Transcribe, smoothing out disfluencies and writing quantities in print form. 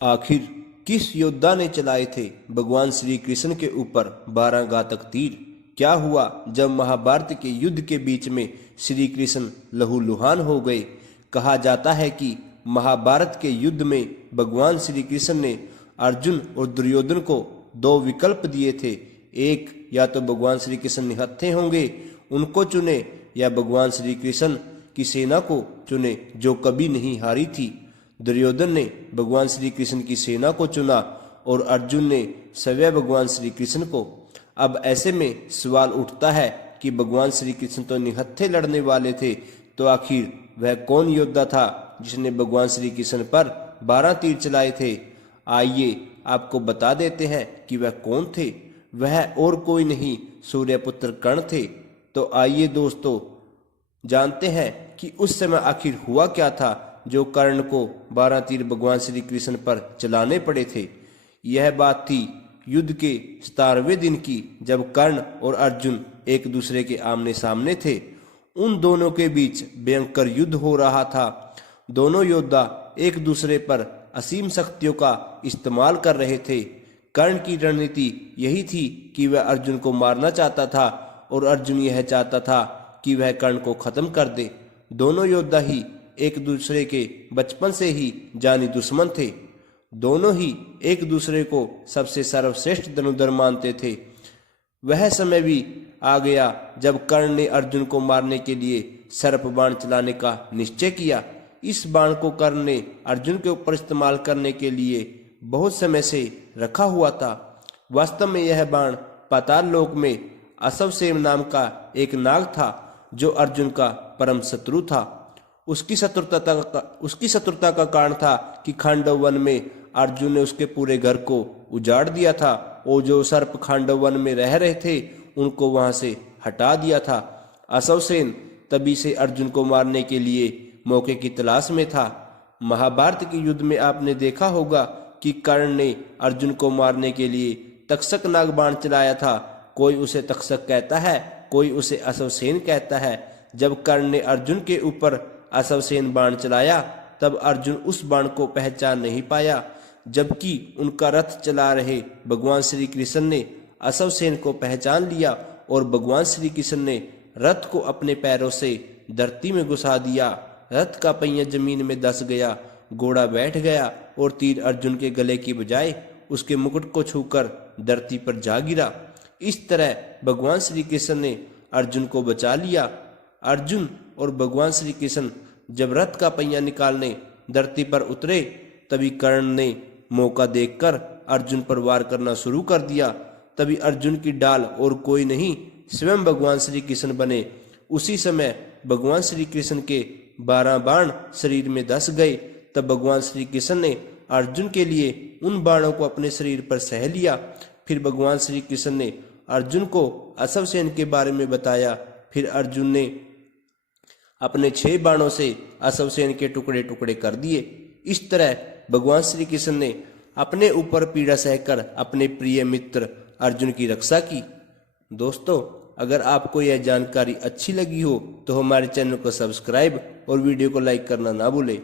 आखिर किस योद्धा ने चलाए थे भगवान श्री कृष्ण के ऊपर 12 घातक तीर? क्या हुआ जब महाभारत के युद्ध के बीच में श्री कृष्ण लहूलुहान हो गए? कहा जाता है कि महाभारत के युद्ध में भगवान श्री कृष्ण ने अर्जुन और दुर्योधन को 2 विकल्प दिए थे। एक, या तो भगवान श्री कृष्ण निहत्थे होंगे, उनको चुने, या भगवान श्री कृष्ण की सेना को चुने जो कभी नहीं हारी थी। दुर्योधन ने भगवान श्री कृष्ण की सेना को चुना और अर्जुन ने स्वयं भगवान श्री कृष्ण को। अब ऐसे में सवाल उठता है कि भगवान श्री कृष्ण तो निहत्थे लड़ने वाले थे, तो आखिर वह कौन योद्धा था जिसने भगवान श्री कृष्ण पर 12 तीर चलाए थे? आइए आपको बता देते हैं कि वह कौन थे। वह और कोई नहीं, सूर्यपुत्र कर्ण थे। तो आइए दोस्तों जानते हैं कि उस समय आखिर हुआ क्या था जो कर्ण को 12 तीर भगवान श्री कृष्ण पर चलाने पड़े थे। यह बात थी युद्ध के 17वें दिन की, जब कर्ण और अर्जुन एक दूसरे के आमने सामने थे। उन दोनों के बीच भयंकर युद्ध हो रहा था। दोनों योद्धा एक दूसरे पर असीम शक्तियों का इस्तेमाल कर रहे थे। कर्ण की रणनीति यही थी कि वह अर्जुन को मारना चाहता था और अर्जुन यह चाहता था कि वह कर्ण को खत्म कर दे। दोनों योद्धा ही एक दूसरे के बचपन से ही जानी दुश्मन थे। दोनों ही एक दूसरे को सबसे सर्वश्रेष्ठ धनुर्धर मानते थे। वह समय भी आ गया जब कर्ण ने अर्जुन को मारने के लिए सर्प बाण चलाने का निश्चय किया। इस बाण को कर्ण ने अर्जुन के ऊपर इस्तेमाल करने के लिए बहुत समय से रखा हुआ था। वास्तव में यह बाण पाताल लोक में अश्वसेन नाम का एक नाग था जो अर्जुन का परम शत्रु था। उसकी शत्रुता का कारण था कि खांडव वन में अर्जुन ने उसके पूरे घर को उजाड़ दिया था और जो सर्प खांडव वन में रह रहे थे उनको वहां से हटा दिया था। अश्वसेन तभी से अर्जुन को मारने के लिए मौके की तलाश में था। महाभारत के युद्ध में आपने देखा होगा कि कर्ण ने अर्जुन को मारने के लिए तक्षक नाग बाण चलाया था। कोई उसे तक्षक कहता है, कोई उसे अश्वसेन कहता है। जब कर्ण ने अर्जुन के ऊपर अश्वसेन बाण चलाया तब अर्जुन उस बाण को पहचान नहीं पाया, जबकि उनका रथ चला रहे भगवान श्री कृष्ण ने अश्वसेन को पहचान लिया और भगवान श्री कृष्ण ने रथ को अपने पैरों से धरती में घुसा दिया। रथ का पहिया जमीन में धंस गया, घोड़ा बैठ गया और तीर अर्जुन के गले की बजाय उसके मुकुट को छूकर धरती पर जा गिरा। इस तरह भगवान श्री कृष्ण ने अर्जुन को बचा लिया। अर्जुन और भगवान श्री कृष्ण जब रथ का पहिया निकालने धरती पर उतरे तभी कर्ण ने मौका देखकर अर्जुन पर वार करना शुरू कर दिया। तभी अर्जुन की ढाल और कोई नहीं, स्वयं भगवान श्री कृष्ण बने। उसी समय भगवान श्री कृष्ण के 12 बाण शरीर में धंस गए। तब भगवान श्री कृष्ण ने अर्जुन के लिए उन बाणों को अपने शरीर पर सह लिया। फिर भगवान श्री कृष्ण ने अर्जुन को अश्वसेन के बारे में बताया। फिर अर्जुन ने अपने 6 बाणों से अश्वसेन के टुकड़े टुकड़े कर दिए। इस तरह भगवान श्री कृष्ण ने अपने ऊपर पीड़ा सहकर अपने प्रिय मित्र अर्जुन की रक्षा की। दोस्तों, अगर आपको यह जानकारी अच्छी लगी हो तो हमारे चैनल को सब्सक्राइब और वीडियो को लाइक करना ना भूलें।